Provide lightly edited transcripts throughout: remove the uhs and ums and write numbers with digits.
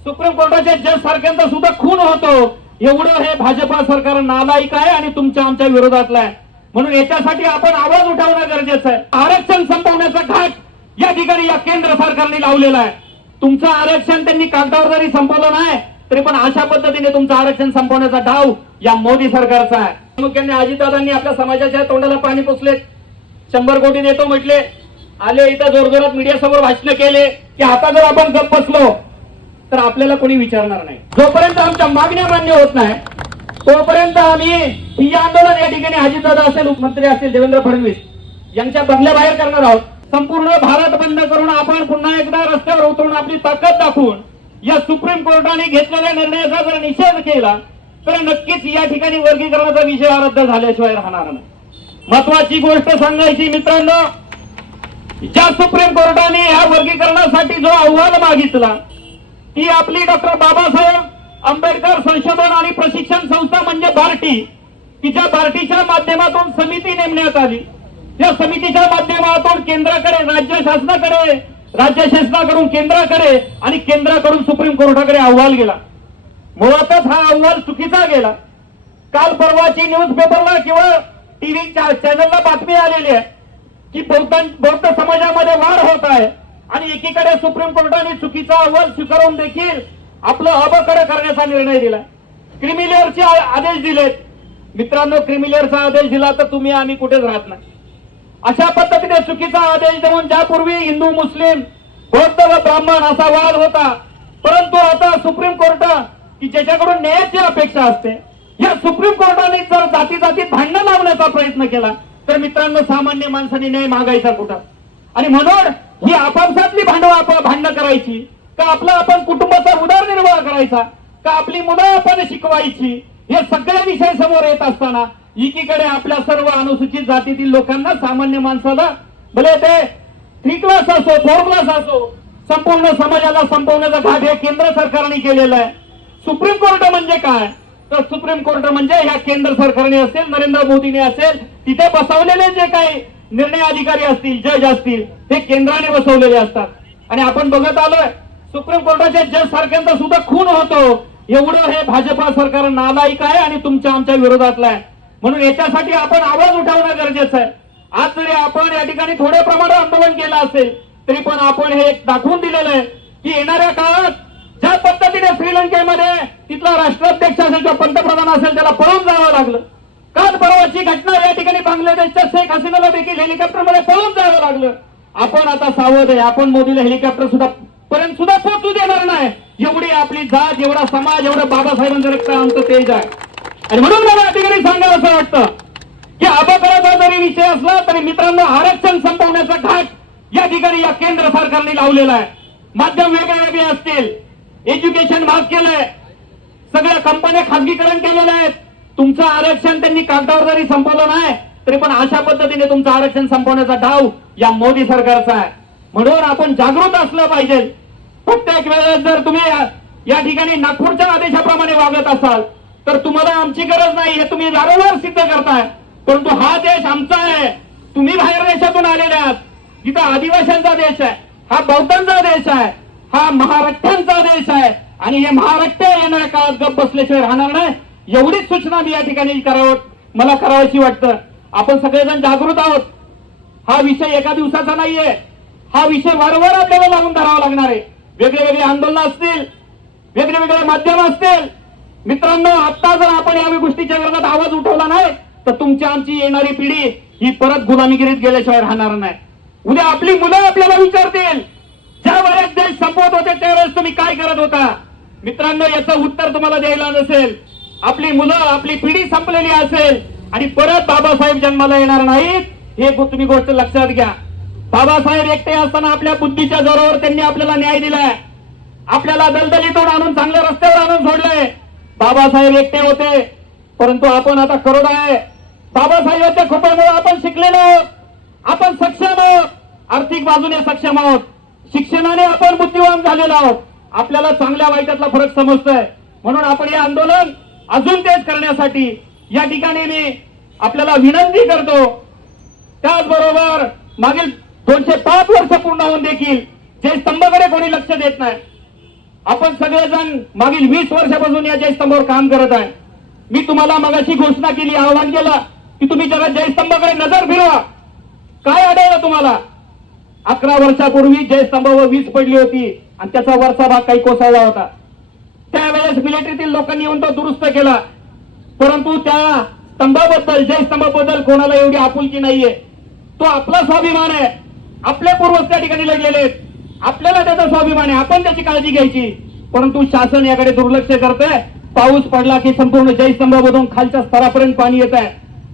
Supreme कोर्टाच्या जज सारख्यांचा सुद्धा खून होतो, एवढं हे भाजपा सरकार नालायक आहे आणि तुमच्या आमच्या विरोधातला आहे. म्हणून याच्यासाठी आपण आवाज उठवणं गरजेचं आहे. आरक्षण संपवण्याचा घाट या ठिकाणी या केंद्र सरकारने लावलेला आहे. तुमचं आरक्षण त्यांनी कागदावर जरी संपवलं नाही तरी पण अशा पद्धतीने तुमचं आरक्षण संपवण्याचा डाव या मोदी सरकारचा आहे. मुख्यमंत्री अजितदादांनी आपल्या समाजाच्या तोंडाला पाणी पुसले, 100 कोटी देतो म्हटले, आले इथं जोरजोरात मीडिया समोर भाषण केले की आता जर आपण गप्प बसलो तर आपल्याला कोणी विचारणार नाही. जोपर्यंत आमच्या मागण्या मान्य होत नाही तोपर्यंत आम्ही ही आंदोलन या ठिकाणी अजितदादा असेल, मुख्यमंत्री असेल देवेंद्र फडणवीस यांच्या बंगल्याबाहेर करणार आहोत. संपूर्ण भारत बंद करून आपण पुन्हा एकदा रस्त्यावर उतरून आपली ताकद दाखवून या सुप्रीम कोर्टाने घेतलेल्या निर्णयाचा जर निषेध केला तर नक्कीच या ठिकाणी वर्गीकरणाचा विषय रद्द झाल्याशिवाय राहणार नाही. महत्वाची गोष्ट सांगायची मित्रांनो, ज्या सुप्रीम कोर्टाने या वर्गीकरणासाठी जो अहवाल मागितला ती आपली डॉक्टर बाबासाहेब आंबेडकर संशोधन आणि प्रशिक्षण संस्था म्हणजे बार्टी, की ज्या बार्टीच्या माध्यमातून समिती नेमण्यात आली. या समितीच्या माध्यमातून केंद्राकडे, राज्य शासनाकडून केंद्राकडे आणि केंद्राकडून सुप्रीम कोर्टाकडे अहवाल गेला. मुळातच हा अहवाल चुकीचा गेला. काल परवाची न्यूज पेपरला किंवा टीव्ही चॅनलला बातमी आलेली आहे की बौद्ध समाजामध्ये वाढ होत आहे आणि एकीकडे सुप्रीम कोर्टाने चुकीचा अहवाल स्वीकारून देखील आपलं अबकडं करण्याचा निर्णय दिला. क्रिमिलेअरचे आदेश दिलेत. मित्रांनो, क्रिमिलेअरचा आदेश दिला तर तुम्ही आम्ही कुठेच राहत नाही. अशा पद्धतीने चुकीचा आदेश देऊन ज्यापूर्वी हिंदू, मुस्लिम, बौद्ध व ब्राह्मण असा वाद होता, परंतु आता सुप्रीम कोर्ट की ज्याच्याकडून न्यायाची अपेक्षा असते, या सुप्रीम कोर्टाने जर जाती जातीत भांडण लावण्याचा प्रयत्न केला तर मित्रांनो सामान्य माणसाने न्याय मागायचा कुठं? आणि म्हणून ही आपापसातली भांडणं करायची का आपला आपण कुटुंबाचा उदरनिर्वाह करायचा का आपली मुलं आपण शिकवायची, हे सगळे विषय समोर येत असताना एकीकडे आपल्या सर्व अनुसूचित जातीतील लोकांना, सामान्य माणसाला, भले ते 3 क्लास असो 4 क्लास असो, संपूर्ण समाजाला संपवण्याचा घाट हे केंद्र सरकारने केलेला आहे. सुप्रीम कोर्ट म्हणजे काय? तर सुप्रीम कोर्ट म्हणजे ह्या केंद्र सरकारने असेल, नरेंद्र मोदीने असेल, तिथे बसवलेले जे काही निर्णय अधिकारी असतील, जज असतील, ते केंद्राने बसवलेले असतात. आणि आपण बघत आलोय सुप्रीम कोर्टाच्या जज सारख्यांचा सुद्धा खून होतो, एवढं हे भाजपा सरकार नालायक आहे आणि तुमच्या आमच्या विरोधातला आहे. म्हणून याच्यासाठी आपण आवाज उठवणं गरजेचं आहे. आज जरी आपण या ठिकाणी थोड्या प्रमाणात आंदोलन केलं असेल तरी पण आपण हे दाखवून दिलेलं आहे की येणाऱ्या काळात ज्या पद्धतीने श्रीलंकेमध्ये तिथला राष्ट्राध्यक्ष असेल किंवा पंतप्रधान असेल त्याला पळून जावं लागलं, काल परवाची घटना या ठिकाणी बांगलादेशच्या शेख हसीनाला देखील हेलिकॉप्टरमध्ये पळून जावं लागलं. आपण आता सावध आहे. आपण मोदीला हेलिकॉप्टर सुद्धा पर्यंत सुद्धा पोहोचू देणार नाही. एवढी आपली जात, एवढा समाज, एवढं बाबासाहेबांचं रक्त आमचं तेज आहे. आणि म्हणून मला या ठिकाणी सांगावं असं वाटतं की अबकराचा जरी विषय असला तरी मित्रांनो आरक्षण संपवण्याचा घाट या ठिकाणी या केंद्र सरकारने लावलेला आहे. माध्यम वेगळे वेगळे असतील, एज्युकेशन माफ केलंय, सगळ्या कंपन्या खासगीकरण केलेल्या आहेत. तुमचं आरक्षण त्यांनी कागदावर जरी संपवलं नाही तरी पण अशा पद्धतीने तुमचं आरक्षण संपवण्याचा डाव या मोदी सरकारचा आहे. म्हणून आपण जागृत असलं पाहिजे. प्रत्येक वेळेस जर तुम्ही या ठिकाणी नागपूरच्या आदेशाप्रमाणे वागत असाल तर तुम्हाला आमची गरज नाही हे तुम्ही वारंवार सिद्ध करताय. परंतु हा देश आमचा आहे. तुम्ही बाहेर देशातून आलेले आहात. जिथं आदिवासींचा देश आहे, हा बौद्धांचा देश आहे, हा महाराष्ट्रांचा देश आहे आणि हे महाराष्ट्र येणाऱ्या काळात गप्प बसल्याशिवाय राहणार नाही. एवढीच सूचना मी या ठिकाणी मला करावीशी वाटतं. आपण सगळेजण जागृत आहोत. हा विषय एका दिवसाचा नाहीये. हा विषय वारंवार आपल्याला लावून धरावा लागणार आहे. वेगळे वेगळे आंदोलन असतील, वेगळे वेगळे माध्यम असतील. मित्रांनो, आता जर आपण या गोष्टीच्या विरोधात आवाज उठवला नाही तर तुमची आमची येणारी पिढी ही परत गुलामीगिरीत गेल्याशिवाय राहणार नाही. उद्या आपली मुलं आपल्याला विचारतील ज्या वेळेस देश संपवत होते त्यावेळेस तुम्ही काय करत होता. मित्रांनो, याचं उत्तर तुम्हाला द्यायला नसेल. आपली मुलं, आपली पिढी संपलेली असेल आणि परत बाबासाहेब जन्माला येणार नाहीत, हे तुम्ही गोष्ट लक्षात घ्या. बाबासाहेब एकटे असताना आपल्या बुद्धीच्या जोरावर त्यांनी आपल्याला न्याय दिलाय. आपल्याला दलदलीतून आणून चांगल्या रस्त्यावर आणून सोडले. बाबासाहेब एकटे होते, परंतु आपण आता करोड आहे. बाबासाहेबांच्या कृपेमुळे आपण शिकलेलो आहोत, आपण सक्षम आहोत, आर्थिक बाजूने सक्षम आहोत, शिक्षणाने आपण बुद्धिवान झालेलो आहोत. आपल्याला चांगल्या वाईटातला फरक समजतोय. म्हणून आपण हे आंदोलन अजून तेज करण्यासाठी या ठिकाणी मी आपल्याला विनंती करतो. त्याचबरोबर मागील 205 वर्ष पूर्ण होऊन देखील जे स्तंभाकडे कोणी लक्ष देत नाही, आपण सगळेजण मागील 20 वर्षापासून या जयस्तंभावर काम करत आहे. मी तुम्हाला मगाशी घोषणा केली, आवाहन केलं की तुम्ही जरा जयस्तंभाकडे नजर फिरवा. काय आढळलं तुम्हाला? 11 वर्षापूर्वी जयस्तंभावर वीज पडली होती आणि त्याचा वरचा भाग काही कोसळला होता. त्यावेळेस मिलिटरीतील लोकांनी येऊन तो दुरुस्त केला, परंतु त्या स्तंभाबद्दल, जयस्तंभाबद्दल कोणाला एवढी आपुलकी नाहीये. तो आपला स्वाभिमान आहे. आपले पूर्वज त्या ठिकाणी लढलेले आहेत. आपल्याला त्याचा स्वाभिमान आहे. आपण त्याची काळजी घ्यायची. परंतु शासन याकडे दुर्लक्ष करतंय. पाऊस पडला की संपूर्ण जयस्तंभामधून खालच्या स्तरापर्यंत पाणी येत आहे.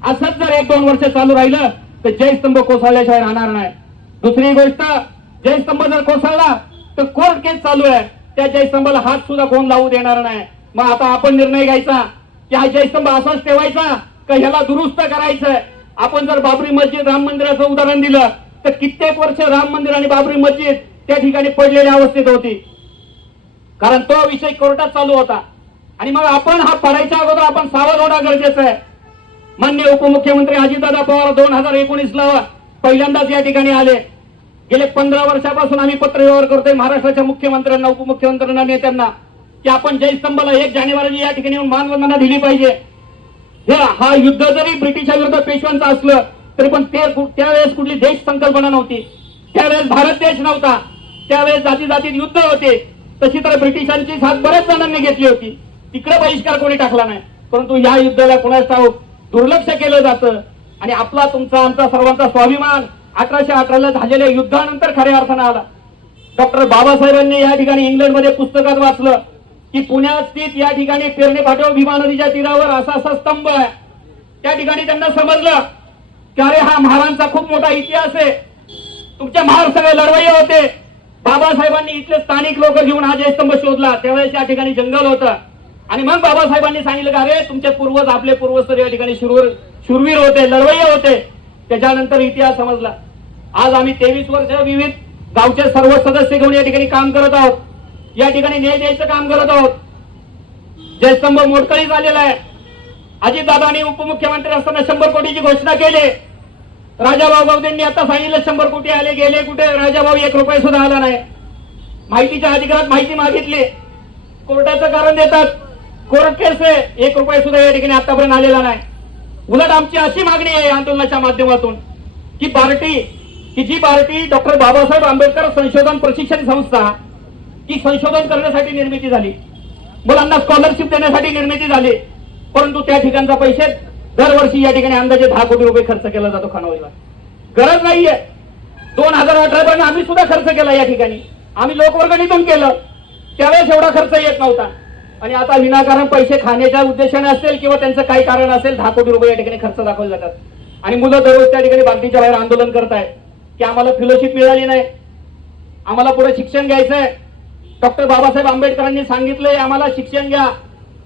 असंच जर 1-2 वर्ष चालू राहिलं तर जयस्तंभ कोसळल्याशिवाय राहणार नाही. दुसरी गोष्ट, जयस्तंभ जर कोसळला तर कोर्ट केस चालू आहे. त्या जयस्तंभाला हात सुद्धा कोण लावू देणार नाही. मग आता आपण निर्णय घ्यायचा की हा जयस्तंभ असाच ठेवायचा का ह्याला दुरुस्त करायचंय. आपण जर बाबरी मस्जिद, राम मंदिराचं उदाहरण दिलं तर कित्येक वर्ष राम मंदिर आणि बाबरी मस्जिद त्या ठिकाणी पडलेल्या अवस्थेत होती, कारण तो विषय कोर्टात चालू होता. आणि मग आपण हा पडायच्या अगोदर आपण सावध होणं गरजेचं आहे. माननीय उपमुख्यमंत्री अजितदादा पवार 2019ला पहिल्यांदाच या ठिकाणी आले. गेले 15 वर्षापासून आम्ही पत्रव्यवहार करतोय महाराष्ट्राच्या मुख्यमंत्र्यांना, उपमुख्यमंत्र्यांना, नेत्यांना की आपण जयस्तंभाला 1 जानेवारी या ठिकाणी येऊन मानवंदना दिली पाहिजे. हा युद्ध जरी ब्रिटिशाविरुद्ध पेशव्यांचं असलं तरी पण त्यावेळेस कुठली देश संकल्पना नव्हती. त्यावेळेस भारत देश नव्हता. त्यावेळेस जाती जातीत युद्ध होते. तशी तर ब्रिटिशांची साथ बऱ्याच जणांनी घेतली होती. तिकडे बहिष्कार कोणी टाकला नाही. परंतु या युद्धाला कोणाचं दुर्लक्ष केलं जातं. आणि आपला, तुमचा, आमचा सर्वांचा स्वाभिमान 1818ला झालेल्या युद्धानंतर खऱ्या अर्थानं आला. डॉक्टर बाबासाहेबांनी या ठिकाणी इंग्लंडमध्ये पुस्तकात वाचलं की पुण्यात स्थित या ठिकाणी पेरणे फाट्यावर भीमा नदीच्या तीरावर असा स्तंभ आहे. त्या ठिकाणी त्यांना समजलं की अरे हा महारांचा खूप मोठा इतिहास आहे. तुमचे महार सगळे लढवय्ये होते. बाबासाहेबांनी इथले स्थानिक लोक घेऊन हा जयस्तंभ शोधला. त्यावेळेस या ठिकाणी जंगल होतं. आणि मग बाबासाहेबांनी सांगितलं का अरे तुमचे पूर्वज, आपले पूर्वज तर या ठिकाणी शूरवीर होते, लढवय्ये होते. त्याच्यानंतर इतिहास समजला. आज आम्ही 23 वर्ष विविध गावचे सर्व सदस्य घेऊन या ठिकाणी काम करत आहोत. या ठिकाणी न्याय द्यायचं काम करत आहोत. जयस्तंभ मोडकळीस आलेला आहे. अजितदादांनी उपमुख्यमंत्री असताना 100 कोटीची घोषणा केली. राजाभाऊ बावदेंनी आता सांगितलं 100 कोटी आले, गेले कुठे? राजाभाऊ 1 रुपया सुद्धा आला नाही. माहितीच्या अधिकारात माहिती मागितली, कोर्टाचं कारण देतात, कोर्ट केस आहे, 1 रुपया सुद्धा या ठिकाणी आतापर्यंत आलेला नाही. उलट आमची अशी मागणी आहे आंदोलनाच्या माध्यमातून की जी पार्टी डॉक्टर बाबासाहेब आंबेडकर संशोधन प्रशिक्षण संस्था ही संशोधन करण्यासाठी निर्मिती झाली, मुलांना स्कॉलरशिप देण्यासाठी निर्मिती झाली, परंतु त्या ठिकाणचा पैसे दरवर्षी या ठिकाणी अंदाजे 10 कोटी रुपये खर्च केला जातो खानावळीला. गरज नाहीये. 2018 पर्यंत आम्ही सुद्धा खर्च केला या ठिकाणी. आम्ही लोकवर्गणीतून केलं. त्यावेळेस एवढा खर्च येत नव्हता. आणि आता विनाकारण पैसे खाण्याच्या उद्देशाने असेल किंवा त्यांचं काही कारण असेल 10 कोटी रुपये या ठिकाणी खर्च दाखवले जातात. आणि मुलं दररोज त्या ठिकाणी बागडीच्या बाहेर आंदोलन करतायत की आम्हाला फेलोशिप मिळाली नाही, आम्हाला पुढे शिक्षण घ्यायचंय. डॉक्टर बाबासाहेब आंबेडकरांनी सांगितलंय आम्हाला शिक्षण घ्या,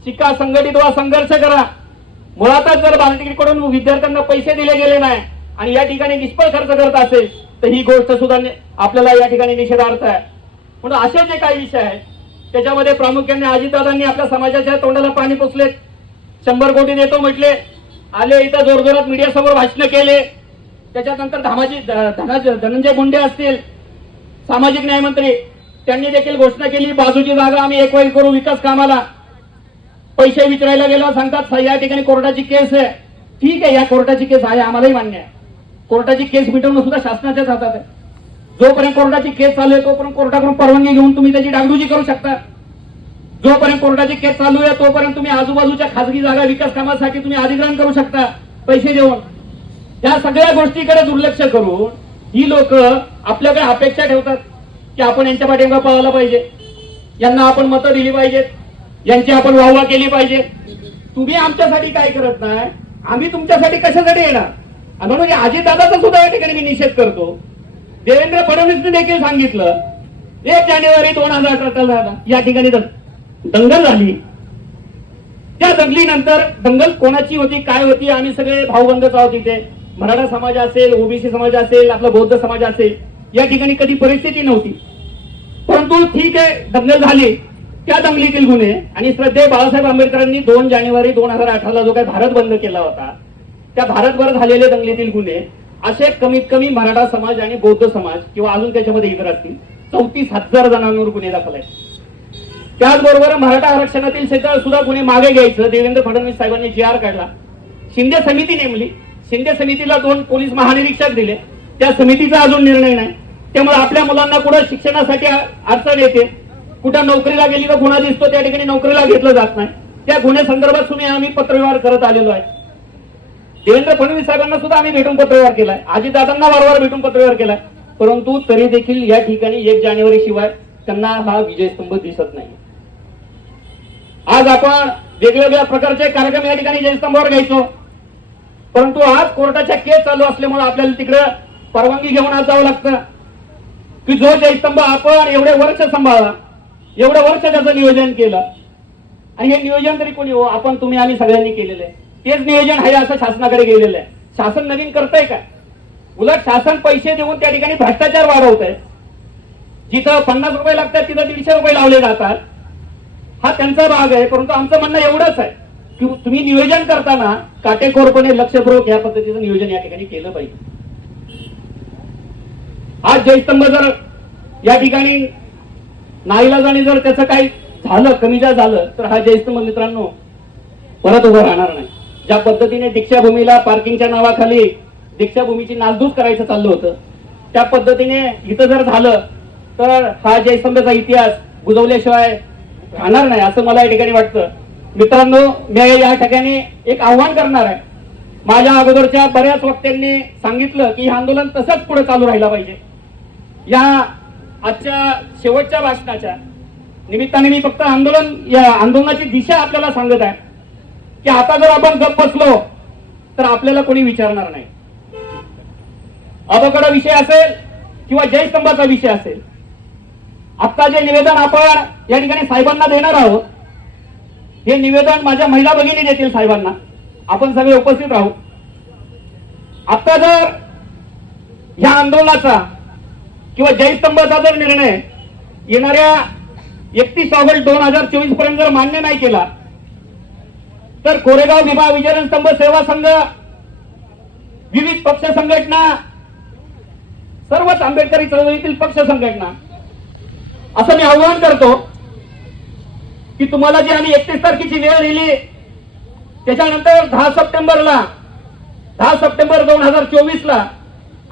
शिका, संघटित व्हा, संघर्ष करा. मुळातच जर बालटीकडून विद्यार्थ्यांना पैसे दिले गेले नाही आणि या ठिकाणी निष्फळ खर्च करत असेल तर ही गोष्ट सुद्धा आपल्याला या ठिकाणी निषेधार्थ आहे. म्हणून असे जे काही विषय आहेत त्याच्यामध्ये प्रामुख्याने अजितदादांनी आपल्या समाजाच्या तोंडाला पाणी पुसले. 100 कोटी देतो म्हटले, आले इथं जोरजोरात मीडिया समोर भाषण केले. त्याच्यानंतर धनंजय मुंडे असतील, सामाजिक न्याय मंत्री, त्यांनी देखील घोषणा केली बाजूची जागा आम्ही एकवारी करू विकास कामाला. पैसे विचारायला गेलो सांगतात या ठिकाणी कोर्टाची केस आहे. ठीक आहे, या कोर्टाची केस आहे, आम्हालाही मान्य आहे. कोर्टाची केस मिटवणं सुद्धा शासनाच्याच हातात आहे. जोपर्यंत कोर्टाची केस चालू आहे तोपर्यंत कोर्टाकडून परवानगी घेऊन तुम्ही त्याची डागडुजी करू शकता. जोपर्यंत कोर्टाची केस चालू आहे तोपर्यंत तुम्ही आजूबाजूच्या खासगी जागा विकास कामासाठी तुम्ही अधिग्रहण करू शकता पैसे देऊन. या सगळ्या गोष्टीकडे दुर्लक्ष करून ही लोक आपल्याकडे अपेक्षा ठेवतात की आपण यांच्या पाठीमागे पळायला पाहिजे, यांना आपण मतं दिली पाहिजेत, यांची आपण वाहवा केली पाहिजे. तुम्ही आमच्यासाठी काय करत नाही, आम्ही तुमच्यासाठी कशासाठी येणार. म्हणून अजितदादाचा सुद्धा या ठिकाणी मी निषेध करतो. देवेंद्र फडणवीसने देखील सांगितलं 1 जानेवारी 2018 या ठिकाणी दंगल झाली. त्या दंगलीनंतर दंगल कोणाची होती, काय होती, आम्ही सगळे भाऊबंधच आहोत इथे. मराठा समाज असेल, ओबीसी समाज असेल, आपला बौद्ध समाज असेल, या ठिकाणी कधी परिस्थिती नव्हती. परंतु ठीक आहे, दंगल झाली. त्या दंगलीतील गुन्हे आणि श्रद्धेय बाळासाहेब आंबेडकरांनी 2 जानेवारी 2018 जो काही भारत बंद केला होता त्या भारतभर झालेले दंगलीतील गुन्हे असे कमीत कमी मराठा समाज आणि बौद्ध समाज किंवा अजून त्याच्यामध्ये इतर असतील 34,000 जणांवर गुन्हे दाखल आहेत. त्याचबरोबर मराठा आरक्षणातील क्षेत्र सुद्धा कोणी मागे घ्यायचं, देवेंद्र फडणवीस साहेबांनी जी.आर काढला, शिंदे समिती नेमली, शिंदे समितीला 2 पोलीस महानिरीक्षक दिले, त्या समितीचा अजून निर्णय नाही. त्यामुळे आपल्या मुलांना कुठं शिक्षणासाठी अडचण येते, कुठं नोकरीला गेली तर गुन्हा दिसतो, त्या ठिकाणी नोकरीला घेतलं जात नाही. त्या गुन्ह्यासंदर्भात सुद्धा आम्ही पत्रव्यवहार करत आलेलो आहे. देवेंद्र फडणवीस साहेबांना सुद्धा आम्ही भेटून पत्रव्यवहार केलाय, अजितदादांना वारंवार भेटून पत्रव्यवहार केलाय, परंतु तरी देखील या ठिकाणी 1 जानेवारी शिवाय त्यांना हा विजयस्तंभ दिसत नाही. आज आपण वेगवेगळ्या प्रकारचे कार्यक्रम या ठिकाणी जयस्तंभावर घ्यायचो, परंतु आज कोर्टाच्या केस चालू असल्यामुळे आपल्याला तिकडे परवानगी घेऊन आज जावं लागतं की जो जयस्तंभ आपण एवढे वर्ष सांभाळला, एवढं वर्ष त्याचं नियोजन केलं, आणि हे नियोजन तरी कोणी हो, आपण, तुम्ही, आम्ही सगळ्यांनी केलेलं आहे. तेच नियोजन आहे असं शासनाकडे गेलेलं आहे. शासन नवीन करतंय काय? उलट शासन पैसे देऊन त्या ठिकाणी भ्रष्टाचार वाढवत आहे. जिथं 50 रुपये लागतात तिथं 150 रुपये लावले जातात. हा त्यांचा भाग आहे, परंतु आमचं म्हणणं एवढंच आहे की तुम्ही नियोजन करताना काटेकोरपणे लक्षपूर्वक या पद्धतीचं नियोजन या ठिकाणी केलं पाहिजे. आज जयस्तंभ जर या ठिकाणी नाईलाजाने जर त्याचं काही झालं, कमी जास्त झालं, तर हा जयस्तंभ मित्रांनो परत उभं राहणार नाही. ज्या पद्धतीने दीक्षाभूमीला पार्किंगच्या नावाखाली दीक्षाभूमीची नासधूस करायचं चाललं होतं, त्या पद्धतीने इथं जर झालं तर हा जयस्तंभाचा इतिहास बुजवल्याशिवाय राहणार नाही असं मला या ठिकाणी वाटतं. मित्रांनो, मी या ठिकाणी एक आव्हान करणार आहे. माझ्या अगोदरच्या बऱ्याच वक्त्यांनी सांगितलं की हे आंदोलन तसंच पुढे चालू राहिला पाहिजे. या आजच्या शेवटच्या भाषणाच्या निमित्ताने मी फक्त या आंदोलनाची दिशा आपल्याला सांगत आहे की आता जर आपण गप्प बसलो तर आपल्याला कोणी विचारणार नाही. अबकडा विषय असेल किंवा जयस्तंभाचा विषय असेल, आता जे निवेदन आपण या ठिकाणी साहेबांना देणार आहोत, हे निवेदन माझ्या महिला भगिनी देतील साहेबांना. आपण सगळे उपस्थित राहू. आता जर या आंदोलनाचा किंवा जयस्तंभाचा जर निर्णय येणाऱ्या 31 ऑगस्ट 2024 पर्यंत जर मान्य नाही केला तर कोरेगाव भीमा विजय स्तंभ सेवा संघ, विविध पक्ष संघटना, सर्वच आंबेडकरी चळवळीतील पक्ष संघटना असं मी आवाहन करतो की तुम्हाला जी आम्ही 31 तारखेची वेळ दिली, त्याच्यानंतर 10 सप्टेंबर 2024 ला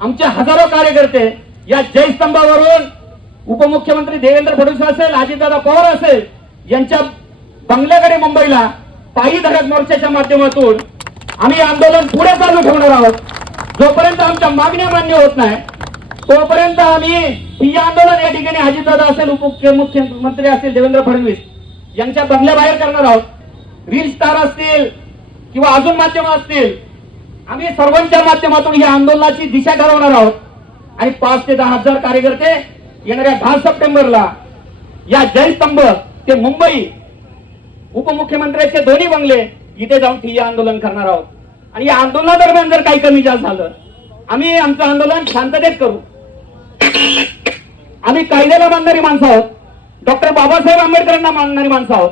आमचे हजारो कार्यकर्ते या जयस्तंभावरून उपमुख्यमंत्री देवेंद्र फडणवीस असेल, अजितदादा पवार असेल, यांच्या बंगल्याकडे मुंबईला पायी धडक मोर्चाच्या माध्यमातून आम्ही आंदोलन पुढे चालू ठेवणार आहोत. जोपर्यंत आमच्या मागण्या मान्य होत नाही तोपर्यंत आम्ही ही आंदोलन या ठिकाणी अजितदादा असेल, उपमुख्यमंत्री असतील देवेंद्र फडणवीस यांच्या बंगल्याबाहेर करणार आहोत. रील स्टार असतील किंवा अजून माध्यम असतील, आम्ही सर्वांच्या माध्यमातून ही आंदोलनाची दिशा ठरवणार आहोत आणि 5 ते 10 हजार कार्यकर्ते येणाऱ्या 10 सप्टेंबरला या जयस्तंभ ते मुंबई उपमुख्यमंत्र्यांचे दोन्ही बंगले इथे जाऊन ठिय्या आंदोलन करणार आहोत. आणि या आंदोलनादरम्यान जर काही कमी जास्त झालं, आम्ही आमचं आंदोलन शांततेत करू. आम्ही कायद्याला मानणारी माणसं आहोत, डॉक्टर बाबासाहेब आंबेडकरांना मानणारी माणसं आहोत.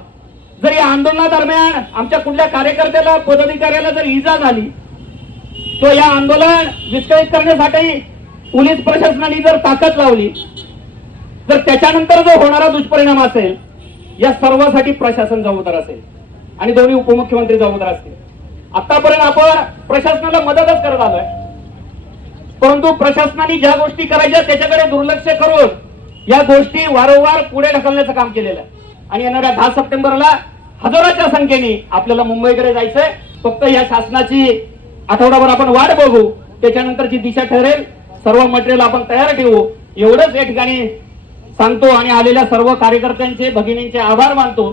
जर या आंदोलनादरम्यान आमच्या कुठल्या कार्यकर्त्याला, पदाधिकाऱ्याला जर इजा झाली तो या आंदोलन विस्कळीत करण्यासाठी पोलीस प्रशासनाने जर ताकद लावली, जर त्याच्यानंतर जो होणारा दुष्परिणाम असेल, या सर्वांसाठी प्रशासन जबाबदार असेल आणि दोन्ही उपमुख्यमंत्री जबाबदार असतील. आतापर्यंत आपण प्रशासनाला मदतच करत आलोय, परंतु प्रशासनाने ज्या गोष्टी करायच्या त्याच्याकडे दुर्लक्ष करून या गोष्टी वारंवार पुढे ढकलण्याचं काम केलेलं आहे. आणि येणाऱ्या 10 सप्टेंबरला हजारोच्या संख्येने आपल्याला मुंबईकडे जायचंय. फक्त या शासनाची आठवडाभर आपण वाट बघू, त्याच्यानंतरची दिशा ठरेल. सर्व मटेरियल आपण तयार ठेवू, एवढंच या ठिकाणी सांगतो आणि आलेल्या सर्व कार्यकर्त्यांचे, भगिनींचे आभार मानतो.